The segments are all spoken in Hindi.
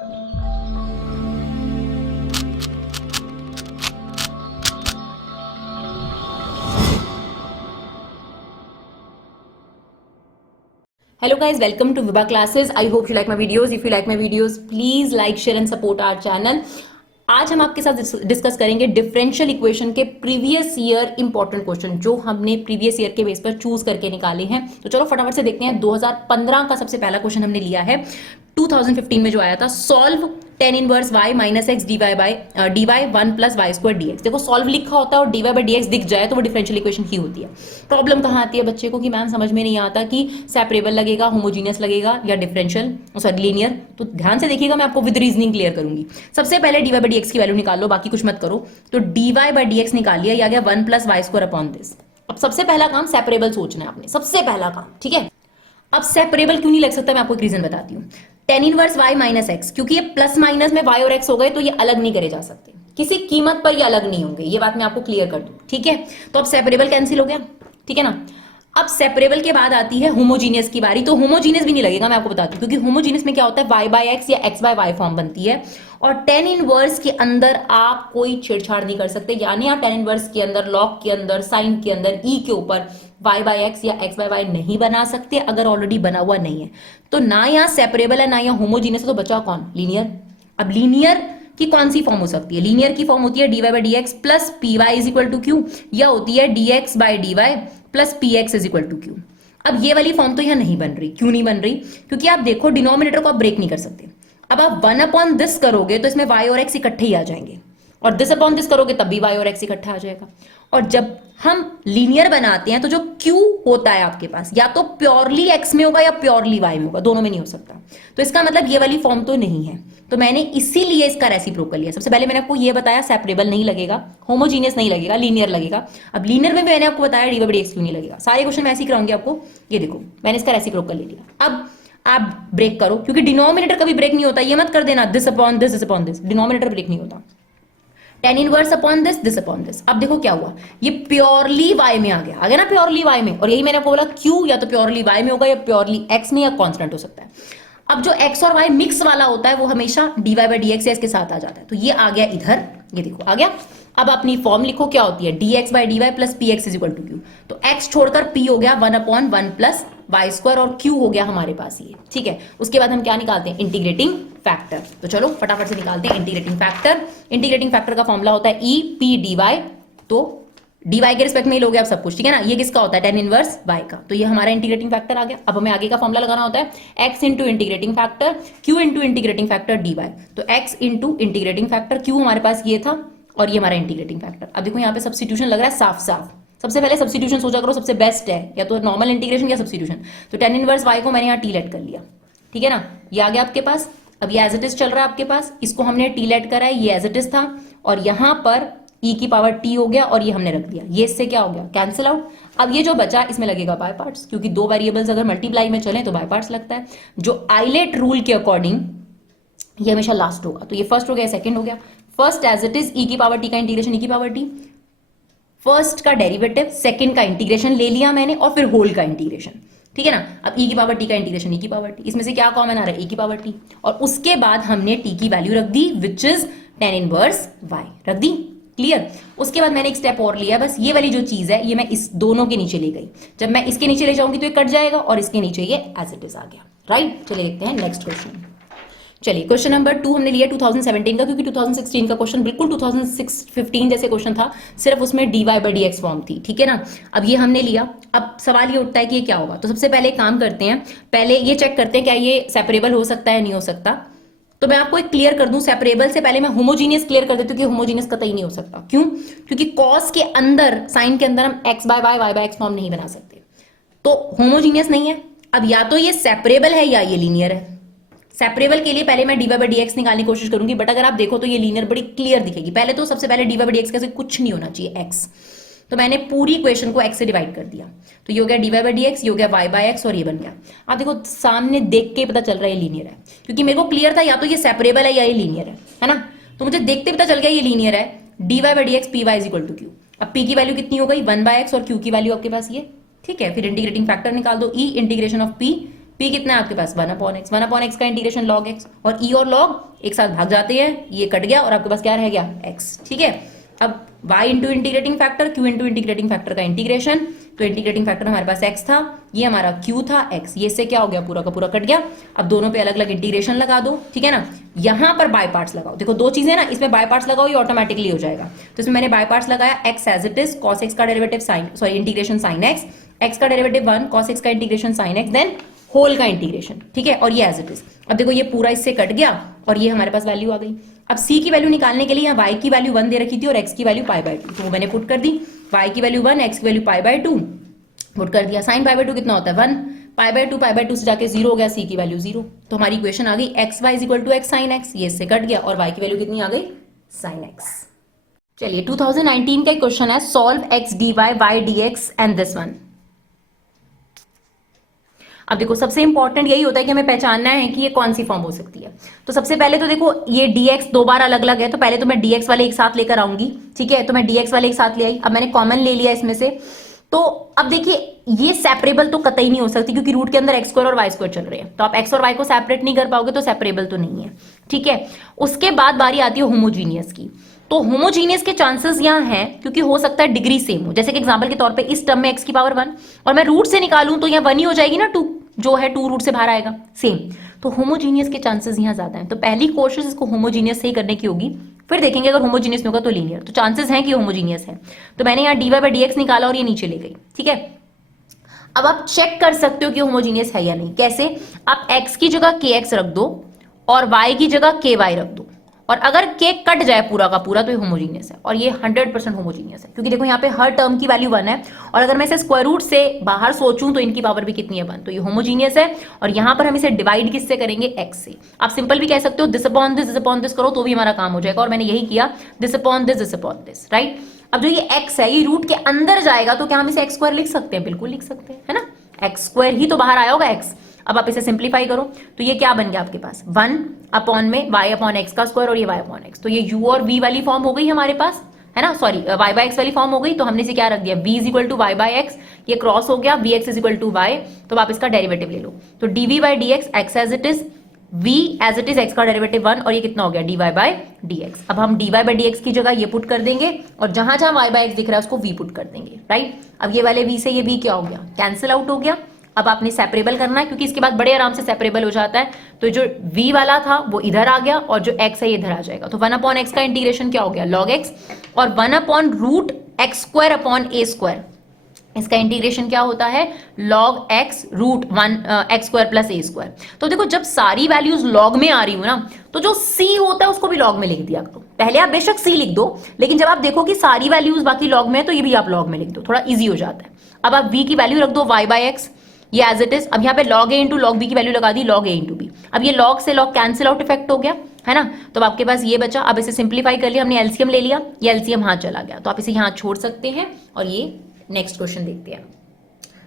Hello guys, welcome to Vibha classes. I hope you like my videos. If you like my videos, please like, share and support our channel. आज हम आपके साथ डिस्कस करेंगे डिफरेंशियल इक्वेशन के प्रीवियस ईयर इंपॉर्टेंट क्वेश्चन जो हमने प्रीवियस ईयर के बेस पर चूज करके निकाले हैं। तो चलो फटाफट से देखते हैं। 2015 का सबसे पहला क्वेश्चन हमने लिया है 2015 में जो आया था, solve tan inverse y minus x d y 1 plus y square dx। देखो सॉल्व लिखा होता है और dy बाई dx दिख जाए तो वो डिफरेंशियल इक्वेशन ही होती है। प्रॉब्लम कहाँ आती है बच्चे को कि मैम समझ में नहीं आता कि सेपरेबल लगेगा, होमोजीनियस लगेगा या डिफरेंशियल सॉरी लीनियर। तो ध्यान से देखिएगा, मैं आपको विद रीजनिंग क्लियर करूंगी। सबसे पहले dy बाई dx की वैल्यू निकाल लो, बाकी कुछ मत करो। तो dy बाई dx निकाल लिया, ये आ गया 1 plus y square upon this. अब सबसे पहला काम सेपरेबल सोचना है आपने, सबसे पहला काम, ठीक है। अब सेपरेबल क्यों नहीं लग सकता, मैं आपको एक रीजन बताती हूँ। tan inverse y minus x, क्योंकि ये प्लस माइनस में y और x हो गए तो ये अलग नहीं करे जा सकते, किसी कीमत पर ये अलग नहीं होंगे। ये बात मैं आपको क्लियर कर दूं, ठीक है। तो अब सेपरेबल कैंसिल हो गया, ठीक है ना। अब सेपरेबल के बाद आती है होमोजीनियस की बारी। तो होमोजीनियस भी नहीं लगेगा, मैं आपको बताती हूँ, क्योंकि होमोजीनियस में क्या होता है, y बाई एक्स या x बाय y फॉर्म बनती है। और tan इनवर्स के अंदर आप कोई छेड़छाड़ नहीं कर सकते, यानी आप tan इनवर्स के अंदर, लॉग के अंदर, साइन के अंदर, e के ऊपर y बाई एक्स या x बाय y नहीं बना सकते अगर ऑलरेडी बना हुआ नहीं है। तो ना यहाँ सेपरेबल है ना यहाँ होमोजीनियस है, तो बचा कौन, लीनियर। अब लीनियर की कौन सी फॉर्म हो सकती है, लीनियर की फॉर्म होती है dy by d x plus p y is equal to q, या होती है dx by d y plus p x is equal to q. अब ये वाली फॉर्म तो यहाँ नहीं बन रही, क्यों नहीं बन रही, क्योंकि आप देखो डिनोमिनेटर को आप ब्रेक नहीं कर सकते। अब आप 1 अपॉन दिस करोगे तो इसमें y और x इकट्ठे ही आ जाएंगे, और दिस अपॉन दिस करोगे तब भी y और x इकट्ठा आ जाएगा। और जब हम लीनियर बनाते हैं तो जो q होता है आपके पास, या तो प्योरली x में होगा या प्योरली y में होगा, दोनों में नहीं हो सकता। तो इसका मतलब ये वाली फॉर्म तो नहीं है, तो मैंने इसीलिए इसका रेसिप्रोकल लिया। सबसे पहले मैंने आपको ये बताया सेपरेबल नहीं लगेगा, होमोजीनियस नहीं लगेगा, लीनियर लगेगा। अब लीनियर में मैंने आपको बताया डी बाई डी एक्स क्यों नहीं लगेगा। सारे क्वेश्चन मैं ऐसे ही कराऊंगी आपको। ये देखो मैंने इसका रेसिप्रोकल ले लिया। अब आप ब्रेक करो, क्योंकि डिनोमिनेटर कभी ब्रेक नहीं होता, ये मत कर देना this upon this, this upon this, denominator break नहीं होता। tan inverse upon this, this upon this. अब देखो क्या हुआ, ये प्योरली y में आ गया ना, प्योरली y में। और यही मैंने आपको बोला q या तो प्योरली y में होगा या प्योरली x में, या कांस्टेंट हो सकता है। अब जो x और y मिक्स वाला होता है वो हमेशा dy बाई dx इसके साथ आ जाता है। तो ये आ गया इधर, ये देखो आ गया। अब अपनी फॉर्म लिखो, क्या होती है dx by dy plus p x is equal to q. तो x छोड़कर p हो गया 1 अपॉन 1 प्लस वाई स्क्वायर, और q हो गया हमारे पास ये, ठीक है। उसके बाद हम क्या निकालते हैं, इंटीग्रेटिंग फैक्टर। तो चलो फटाफट से निकालते हैं इंटीग्रेटिंग फैक्टर। इंटीग्रेटिंग फैक्टर का फॉर्मूला होता है ई पी डी वाई। तो dy के रिस्पेक्ट में ही लोगे आप सब कुछ, ठीक है ना। ये किसका होता है, tan इनवर्स y का। तो ये हमारा इंटीग्रेटिंग फैक्टर आ गया। अब हमें आगे का फॉर्मूला लगाना होता है x into integrating factor q into integrating factor dy। तो x into integrating factor q हमारे पास ये था, और ये हमारा इंटीग्रेटिंग फैक्टर। अब देखो यहाँ पे सब्स्टिट्यूशन लग रहा है साफ साफ। सबसे पहले सब्स्टिट्यूशन सोचा करो, सबसे बेस्ट है या तो नॉर्मल इंटीग्रेशन या सब्स्टिट्यूशन। तो tan इनवर्स y को मैंने यहाँ टी लेट कर लिया, ठीक है ना। ये आ गया आपके पास। अब ये एज इट इज चल रहा है आपके पास, इसको हमने टी लेट करा है, ये एज इट इज था, और यहाँ पर e की पावर t हो गया, और ये हमने रख दिया। ये इससे क्या हो गया, कैंसिल आउट। अब ये जो बचा इसमें लगेगा बाय पार्ट्स, क्योंकि दो वेरिएबल्स अगर मल्टीप्लाई में चले तो बाय पार्ट्स लगता है। जो आइलेट रूल के अकॉर्डिंग ये हमेशा लास्ट होगा। तो ये फर्स्ट हो गया, सेकंड हो गया। First as it is e की पावर t का इंटीग्रेशन, e की पावर t, फर्स्ट का डेरिवेटिव, सेकंड का इंटीग्रेशन ले लिया मैंने, और फिर होल का इंटीग्रेशन, ठीक है ना। अब e की पावर t का इंटीग्रेशन, e की पावर t, इसमें से क्या कॉमन आ रहा है, e की पावर t। और उसके बाद हमने t की वैल्यू रख दी which is tan inverse y, रख दी, क्लियर। उसके बाद मैंने एक स्टेप और लिया, बस ये वाली जो चीज है ये मैं इस दोनों के नीचे ले गई। जब मैं इसके नीचे ले जाऊंगी तो ये कट जाएगा, और इसके नीचे ये एज इट इज आ गया, राइट। चलिए देखते हैं नेक्स्ट क्वेश्चन। चलिए क्वेश्चन नंबर 2 हमने लिया 2017 का, क्योंकि 2016 का क्वेश्चन बिल्कुल 2015 जैसे क्वेश्चन था, सिर्फ उसमें dy by d x form थी, ठीक है ना। अब ये हमने लिया। अब सवाल ये उठता है कि ये क्या होगा। तो सबसे पहले एक काम करते हैं, पहले ये चेक करते हैं क्या ये सेपरेबल हो सकता है, नहीं हो सकता। तो मैं आपको एक क्लियर कर दूं, सेपरेबल से पहले मैं होमोजीनियस क्लियर कर देती हूँ कि होमोजीनियस कतई नहीं हो सकता। क्यों, क्योंकि कॉस के अंदर, साइन के अंदर हम x by y by x form नहीं बना सकते, तो होमोजीनियस नहीं है। अब या तो ये सेपरेबल है या ये लीनियर है। सेपरेबल के लिए पहले मैं dy बाई डी एक्स निकालने की कोशिश करूंगी, बट अगर आप देखो तो ये लीनियर बड़ी क्लियर दिखेगी। पहले तो सबसे पहले dy बाई डी एक्स का कुछ नहीं होना चाहिए x, तो मैंने पूरी इक्वेशन को x से डिवाइड कर दिया। तो ये हो गया dy बाई डी एक्स, ये हो गया y बाय एक्स, और ये बन गया। आप देखो सामने देख के पता चल रहा है ये लीनियर है, क्योंकि मेरे को क्लियर था या तो ये सेपरेबल है या ये लीनियर है ना। तो मुझे देखते पता चल गया ये लीनियर है। dy by d x p y is equal to q. अब p की वैल्यू कितनी हो गई, 1 बाय एक्स, और q की वैल्यू आपके पास ये, ठीक है। फिर इंटीग्रेटिंग फैक्टर निकाल दो, e integration of p p कितना है आपके पास 1/x, 1/x का इंटीग्रेशन log x, और e और log एक साथ भाग जाते हैं, ये कट गया और आपके पास क्या रह गया x, ठीक है। अब y into integrating factor, q into integrating factor का इंटीग्रेशन, तो इंटीग्रेटिंग फैक्टर हमारे पास x था, ये हमारा q था x, ये से क्या हो गया पूरा का पूरा कट गया। अब दोनों पे अलग अलग इंटीग्रेशन लगा दो, ठीक है ना। यहां पर बाय पार्ट्स लगाओ, देखो दो चीजें ना, इसमें बाय पार्ट्स लगाओ ये ऑटोमेटिकली हो जाएगा, तो इसमें मैंने बाय पार्ट्स लगाया, x as it is cos x का derivative sine sorry integration sine x, x का डेरिवेटिव 1 cos x का integration sine x, then whole का इंटीग्रेशन, ठीक है, और ये एज इट इज। अब देखो ये पूरा इससे कट गया और ये हमारे पास वैल्यू आ गई। अब c की वैल्यू निकालने के लिए यहाँ y की वैल्यू 1 दे रखी थी और x की वैल्यू π/2, तो वो मैंने पुट कर दी, y की वैल्यू 1, x की वैल्यू π/2 पुट कर दिया। साइन π/2 कितना होता है 1, π/2 से जाके 0 हो गया, c की वैल्यू 0, तो हमारी इक्वेशन आ गई x y equal to x sine x, ये इससे कट गया और y की वैल्यू कितनी आ गई साइन x। चलिए 2019 का क्वेश्चन है, solve x dy y dx and this one. अब देखो सबसे इंपॉर्टेंट यही होता है कि हमें पहचानना है कि ये कौन सी फॉर्म हो सकती है। तो सबसे पहले तो देखो ये dx दो बार अलग अलग है, तो पहले तो मैं dx वाले एक साथ लेकर आऊंगी, ठीक है, तो मैं dx वाले एक साथ ले आई। अब मैंने कॉमन ले लिया इसमें से, तो अब देखिए ये सेपरेबल तो कतई नहीं हो सकती क्योंकि रूट के अंदर x स्क्वायर और y स्क्वायर चल रहे हैं, तो आप x और y को सेपरेट नहीं कर पाओगे, तो सेपरेबल तो नहीं है, ठीक है। उसके बाद बारी आती है होमोजीनियस की, तो होमोजीनियस के चांसेस यहाँ हैं क्योंकि हो सकता है डिग्री सेम हो, जैसे कि एग्जांपल के तौर पे इस टर्म में x की पावर 1 और मैं रूट से निकालूं तो यहाँ 1 ही हो जाएगी ना, 2 जो है 2 रूट से बाहर आएगा सेम, तो होमोजीनियस के चांसेस यहाँ ज्यादा हैं। तो पहली कोशिश इसको होमोजीनियस से ही करने की होगी, फिर देखेंगे अगर होमोजीनियस होगा तो लीनियर, तो चांसेस हैं कि होमोजीनियस है। तो मैंने यहाँ dy/dx निकाला और ये नीचे ले गई, ठीक है। अब आप चेक कर सकते हो कि होमोजीनियस है या नहीं, कैसे, आप x की जगह kx रख दो और y की जगह ky रख दो, और अगर k कट जाए पूरा का पूरा तो ये होमोजीनियस है, और ये 100% होमोजीनियस है क्योंकि देखो यहाँ पे हर टर्म की वैल्यू 1 है, और अगर मैं इसे स्क्वायर रूट से बाहर सोचूं तो इनकी पावर भी कितनी है 1, तो ये होमोजीनियस है। और यहाँ पर हम इसे डिवाइड किससे करेंगे x से, आप सिंपल भी कह सकते हो दिस अपॉन दिस करो तो भी हमारा काम हो जाएगा, और मैंने यही किया दिस अपॉन दिस, राइट। अब जो ये x है ये रूट के अंदर जाएगा, तो क्या हम इसे x स्क्वायर लिख सकते हैं, बिल्कुल लिख सकते हैं, है ना, x स्क्वायर ही तो बाहर आया होगा x। अब आप इसे सिंप्लीफाई करो तो ये क्या बन गया आपके पास 1 अपॉन में y अपॉन x का स्क्वायर और ये y अपॉन x, तो ये u और v वाली फॉर्म हो गई हमारे पास, है ना, सॉरी y/x वाली फॉर्म हो गई, तो हमने इसे क्या रख दिया v is equal to y/x, ये क्रॉस हो गया vx is equal to y, तो आप इसका डेरिवेटिव ले लो, तो dv/dx x as it is, v as it is x का डेरिवेटिव 1 और ये कितना हो गया dy/dx। अब हम dy/dx की जगह ये पुट कर देंगे और जहां जहां y/x दिख रहा है उसको v पुट कर देंगे, राइट। अब ये वाले v से ये v क्या हो गया, कैंसिल आउट हो गया। अब आपने सेपरेबल करना है क्योंकि इसके बाद बड़े आराम से सेपरेबल हो जाता है, तो जो v वाला था वो इधर आ गया और जो x है ये इधर आ जाएगा, तो 1/x का इंटीग्रेशन क्या हो गया log x, और 1/√x square upon a square, इसका इंटीग्रेशन क्या होता है log x root 1 x square plus a square. तो देखो जब सारी वैल्यूज log में आ रही हो ना, तो जो c होता है उसको भी log में लिख दिया करो, पहले आप बेशक c लिख दो, लेकिन जब आप देखो कि सारी वैल्यूज बाकी log में है तो ये भी आप log में लिख दो, थोड़ा इजी हो जाता है। अब आप v की वैल्यू रख दो y/x, ये एज इट इज। अब यहाँ पे log a into log b की वैल्यू लगा दी log a इंटू b, अब ये log से log कैंसिल आउट इफेक्ट हो गया, है ना, तो आपके पास ये बचा। अब इसे सिंप्लीफाई कर लिया हमने, एलसीएम ले लिया, ये एलसीएम हाथ चला गया, तो आप इसे यहाँ छोड़ सकते हैं और ये नेक्स्ट क्वेश्चन देखते हैं।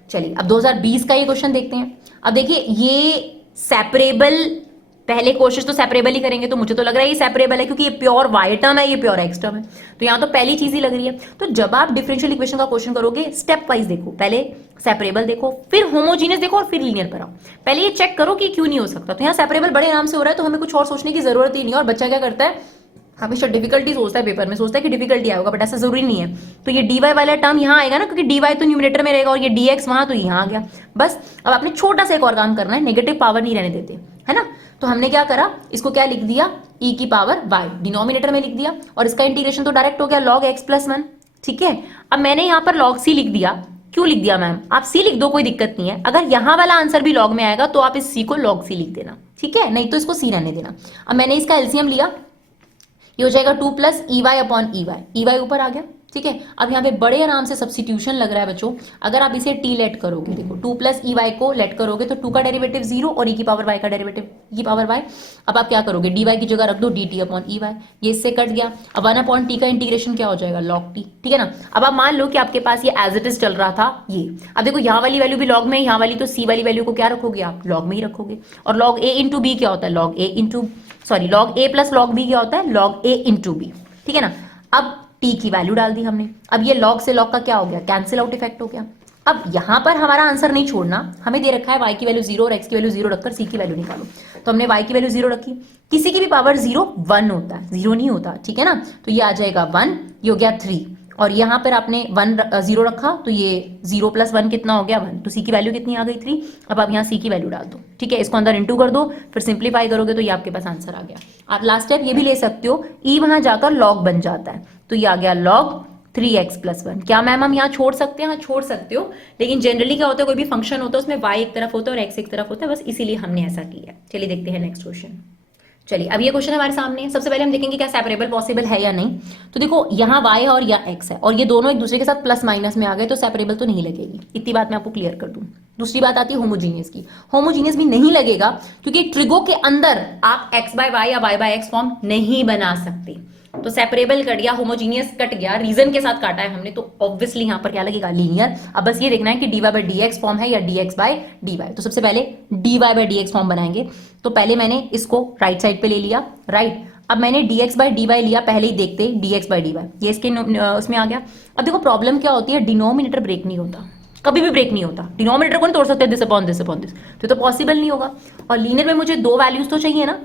चलिए अब 2020 का ये क्वेश्चन देखते हैं। अब देखिए ये सेपरेबल, पहले कोशिश तो सेपरेबल ही करेंगे, तो मुझे तो लग रहा है ये सेपरेबल है क्योंकि ये प्योर y टर्म है, ये प्योर x टर्म है, तो यहाँ तो पहली चीज ही लग रही है। तो जब आप डिफरेंशियल इक्वेशन का क्वेश्चन करोगे स्टेप वाइज देखो, पहले सेपरेबल देखो, फिर होमोजीनियस देखो और फिर लीनियर पर आओ। पहले ये चेक करो कि क्यों नहीं हो सकता, तो यहाँ सेपरेबल बड़े आराम से हो रहा है, तो हमें कुछ और सोचने की जरूरत ही नहीं है। और बच्चा क्या करता है, हमेशा डिफिकल्टी सोचता है, पेपर में सोचता है कि डिफिकल्टी आएगा, बट ऐसा जरूरी नहीं है। तो ये dy वाला टर्म यहाँ आएगा ना, क्योंकि dy तो न्यूमरेटर में रहेगा और ये dx वहां, तो यहाँ आ गया बस। अब आपने छोटा सा एक और काम करना है, नेगेटिव पावर नहीं रहने देते, है ना। तो हमने क्या करा, इसको क्या लिख दिया e की पावर y डिनोमिनेटर में लिख दिया, और इसका इंटीग्रेशन तो डायरेक्ट हो गया log x प्लस 1, ठीक है। अब मैंने यहाँ पर log c लिख दिया, क्यों लिख दिया मैम, आप c लिख दो कोई दिक्कत नहीं है, अगर यहाँ वाला आंसर भी log में आएगा तो आप इस c को log c लिख देना, ठीक है, नहीं तो इसको c रहने देना। अब मैंने इसका एलसीएम लिया, ये हो जाएगा 2 plus e y upon e y ऊपर आ गया, ठीक है। अब यहाँ पे बड़े आराम से सब्स्टिट्यूशन लग रहा है बच्चों, अगर आप इसे t लेट करोगे, देखो 2 प्लस ई वाई को लेट करोगे तो 2 का डेरिवेटिव 0 और e की पावर y का डेरिवेटिव e की पावर y। अब आप क्या करोगे, dy की जगह रख दो dt अपॉन ई वाई, ये इससे कट गया। अब 1 अपॉन t का इंटीग्रेशन क्या हो जाएगा log t, ठीक है ना। अब आप मान लो कि आपके पास ये एज इट इज चल रहा था ये, अब देखो यहाँ वाली वैल्यू भी log में, यहाँ वाली तो c वाली वैल्यू को क्या रखोगे आप log में ही रखोगे। और log a इंटू b क्या होता है, log a plus log b क्या होता है log a इंटू b, ठीक है ना। अब t की वैल्यू डाल दी हमने, अब ये log से log का क्या हो गया, कैंसिल आउट इफेक्ट हो गया। अब यहां पर हमारा आंसर नहीं छोड़ना, हमें दे रखा है y की वैल्यू 0 और x की वैल्यू 0 रखकर c की वैल्यू निकालो। तो हमने y की वैल्यू 0 रखी, किसी की भी पावर 0 1 होता है, 0 नहीं होता, ठीक है ना। तो ये आ जाएगा 1, ये हो गया 3, और यहां पर आपने 0 रखा तो ये 0 + 1 कितना हो गया 1, तो c की वैल्यू कितनी आ गई 3। अब आप यहाँ c की वैल्यू डाल दो, ठीक है, इसको अंदर इंटू कर दो, फिर सिंप्लीफाई करोगे तो ये आपके पास आंसर आ गया। आप लास्ट स्टेप ये भी ले सकते हो, e वहां जाकर लॉग बन जाता है, तो ये आ गया लॉग 3x + 1। क्या मैम हम यहाँ छोड़ सकते हैं? हाँ छोड़ सकते हो, लेकिन जनरली क्या होता है, कोई भी फंक्शन होता है उसमें y एक तरफ होता है और x एक तरफ होता है, बस इसीलिए हमने ऐसा किया। चलिए देखते हैं नेक्स्ट क्वेश्चन। चलिए अब ये क्वेश्चन हमारे सामने है। सबसे पहले हम देखेंगे क्या सेपरेबल पॉसिबल है या नहीं। तो देखो यहाँ y और या x है और ये दोनों एक दूसरे के साथ प्लस माइनस में आ गए तो सेपरेबल तो नहीं लगेगी, इतनी बात मैं आपको क्लियर कर दूं। दूसरी बात आती है होमोजीनियस की, होमोजीनियस भी नहीं लगेगा क्योंकि ट्रिगो के अंदर आप x/y या y/x फॉर्म नहीं बना सकते। तो सेपरेबल कट गया, होमोजीनियस कट गया, रीजन के साथ काटा है हमने, तो ऑब्वियसली यहां पर क्या लगेगा लीनियर। अब बस ये देखना है कि dy/dx फॉर्म है या dx/dy। तो सबसे पहले dy/dx फॉर्म बनाएंगे। तो पहले मैंने इसको राइट साइड पे ले लिया, राइट। अब मैंने dx/dy लिया, पहले ही देखते dx/dy, ये इसके उसमें आ गया। अब देखो प्रॉब्लम क्या होती है, डिनोमिनेटर ब्रेक नहीं होता, कभी भी ब्रेक नहीं होता। डिनोमिनेटर को नहीं तोड़ सकते दिस अपॉन दिस, तो पॉसिबल नहीं होगा। और लीनियर में मुझे दो वैल्यूज तो चाहिए ना,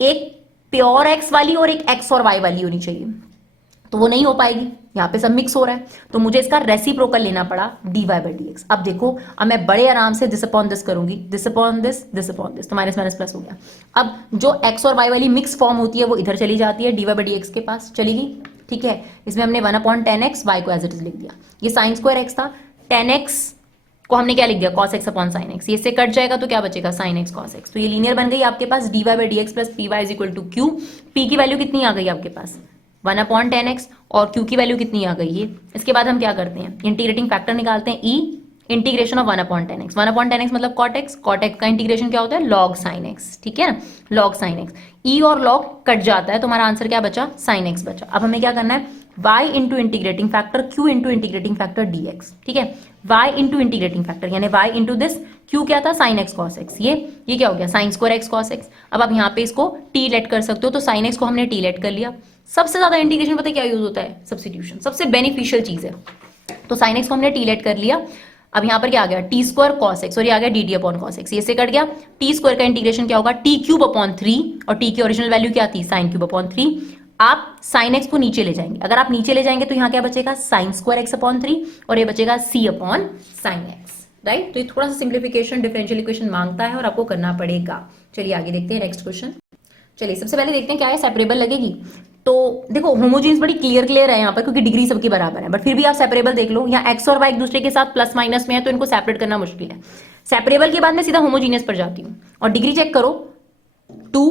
एक प्योर x वाली और एक x और y वाली होनी चाहिए, तो वो नहीं हो पाएगी, यहाँ पे सब मिक्स हो रहा है, तो मुझे इसका रेसिप्रोकल लेना पड़ा dy/dx। अब देखो, अब मैं बड़े आराम से दिस अपॉन दिस करूंगी, this upon this, this upon this, तो माइनस माइनस प्लस हो गया। अब जो x और y वाली मिक्स फॉर्म होती है वो इधर चली जाती है, dy/dx के पास चली गई, ठीक है। इसमें हमने 1/10x y को एज इट इज लिख दिया, ये साइन स्क्वायर x था, 10x को हमने क्या लिख दिया cos x upon sin x, ये से कट जाएगा तो क्या बचेगा sin x cos x। तो ये लीनियर बन गई आपके पास dy/dx plus py is equal to q। p की वैल्यू कितनी आ गई आपके पास 1/10x और q की वैल्यू कितनी आ गई ये। इसके बाद हम क्या करते हैं, इंटीग्रेटिंग फैक्टर निकालते हैं, e integration of 1/10x, 1/10x मतलब cot x, cot x का इंटीग्रेशन क्या होता है log sin x, ठीक है ना, log sin x। e और log कट जाता है तो हमारा आंसर क्या बचा sin x बचा। अब हमें क्या करना है y into integrating factor q into integrating factor dx, ठीक है, y इंटू इंटीग्रेटिंग फैक्टर यानी y इंटू दिस, q क्या था sin x cos x, ये क्या हो गया sin square x cos x। अब आप यहाँ पे इसको t लेट कर सकते हो, तो sin x को हमने t लेट कर लिया। सबसे ज्यादा इंटीग्रेशन पता है क्या यूज होता है, सब्स्टिट्यूशन, सबसे बेनिफिशियल चीज है। तो sin x को हमने t लेट कर लिया। अब यहाँ पर क्या आ गया टी स्क्वायर cos x और ये आ गया dt अपॉन cos x, ये से कट गया। टी स्क्वायर का इंटीग्रेशन क्या होगा t क्यूब अपॉन 3 और t की ओरिजिनल वैल्यू क्या थी sin क्यूब अपॉन 3। आप sin x को नीचे ले जाएंगे, अगर आप नीचे ले जाएंगे तो यहाँ क्या बचेगा sin स्क्वायर x अपॉन 3 और ये बचेगा c upon sin x, right. तो ये थोड़ा सा सिंप्लीफिकेशन डिफरेंशियल इक्वेशन मांगता है और आपको करना पड़ेगा। चलिए आगे देखते हैं नेक्स्ट क्वेश्चन। चलिए सबसे पहले देखते हैं क्या है सेपरेबल लगेगी। तो देखो होमोजीनियस बड़ी क्लियर है यहाँ पर क्योंकि डिग्री सबकी बराबर है, बट फिर भी आप सेपरेबल देख लो, यहाँ x और y एक दूसरे के साथ प्लस माइनस में है तो इनको सेपरेट करना मुश्किल है। सेपरेबल के बाद मैं सीधा होमोजीनियस पर जाती हूँ और डिग्री चेक करो 2,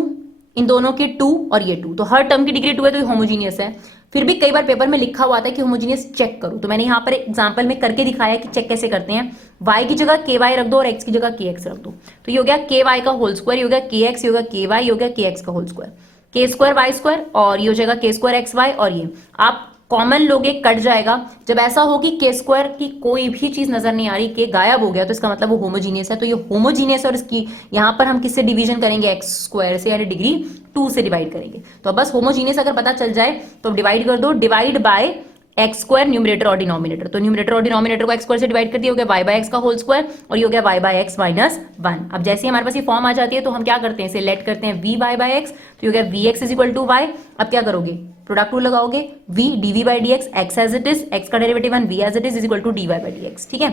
इन दोनों की 2 और ये 2, तो हर टर्म की डिग्री 2 है तो ये होमोजीनियस है। फिर भी कई बार पेपर में लिखा हुआ था कि होमोजीनियस चेक करो, तो मैंने यहाँ पर एग्जांपल में करके दिखाया कि चेक कैसे करते हैं। y की जगह ky रख दो और x की जगह kx रख दो, तो ये हो गया ky का होल स्क्वायर, ये हो गया kx, ये हो गया ky, ये हो गया kx का whole square, k square y square और ये हो जाएगा k स्क्वायर x y, और ये आप कॉमन लोगे कट जाएगा। जब ऐसा हो कि k स्क्वायर की कोई भी चीज नजर नहीं आ रही, k गायब हो गया, तो इसका मतलब वो होमोजीनियस है। तो ये होमोजीनियस और इसकी यहाँ पर हम किससे डिवीजन करेंगे x स्क्वायर से, यानी डिग्री 2 से डिवाइड करेंगे। तो अब बस होमोजीनियस अगर पता चल जाए तो डिवाइड कर दो, divide by x square numerator और डिनोमिनेटर, तो न्यूमरेटर और डिनोमिनेटर को एक्स स्क्वायर से डिवाइड कर दिया, हो गया y बाय एक्स का होल स्क्वायर और ये हो गया y बाय एक्स माइनस 1। अब जैसे ही हमारे पास ये फॉर्म आ जाती है तो हम क्या करते हैं, इसे लेट करते हैं v बाय एक्स, तो ये हो गया vx is equal to y। अब क्या करोगे, प्रोडक्ट रूल लगाओगे, v dv by dx, x as it is, x का derivative 1 v as it is equal to dy by dx, ठीक है।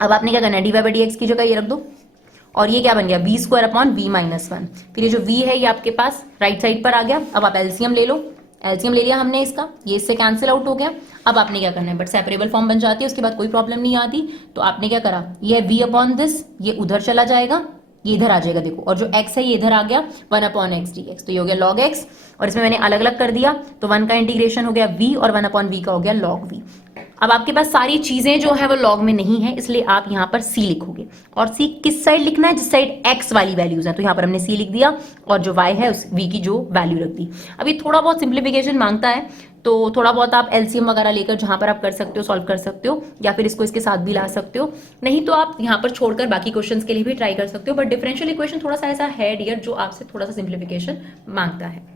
अब आपने क्या करना है, dy बाय dx की जगह ये रख दो और ये क्या बन गया v square upon v minus 1। फिर ये जो v है ये आपके पास राइट साइड पर आ गया। अब आप एलसीएम ले लो, एलसीएम ले लिया हमने इसका, ये इससे कैंसिल आउट हो गया। अब आपने क्या करना है, बट सेपरेबल फॉर्म बन जाती है, उसके बाद कोई प्रॉब्लम नहीं आती। तो आपने क्या करा, ये v अपॉन दिस, ये उधर चला जाएगा, ये इधर आ जाएगा देखो, और जो x है ये इधर आ गया 1 अपॉन एक्स dx, तो ये हो गया log x और इसमें मैंने अलग अलग कर दिया, तो 1 का इंटीग्रेशन हो गया v और 1 अपॉन v का हो गया log v। अब आपके पास सारी चीजें जो है वो लॉग में नहीं है, इसलिए आप यहाँ पर c लिखोगे और c किस साइड लिखना है, जिस साइड x वाली वैल्यूज है, तो यहाँ पर हमने c लिख दिया और जो y है उस v की जो वैल्यू रख दी। अब ये थोड़ा बहुत सिंप्लीफिकेशन मांगता है, तो थोड़ा बहुत आप एलसीएम वगैरह लेकर जहां पर आप कर सकते हो सॉल्व कर सकते हो, या फिर इसको इसके साथ भी ला सकते हो, नहीं तो आप यहाँ पर छोड़कर बाकी क्वेश्चंस के लिए भी ट्राई कर सकते हो। बट डिफरेंशियल इक्वेशन थोड़ा सा ऐसा है डियर जो आपसे थोड़ा सा सिंप्लीफिकेशन मांगता है।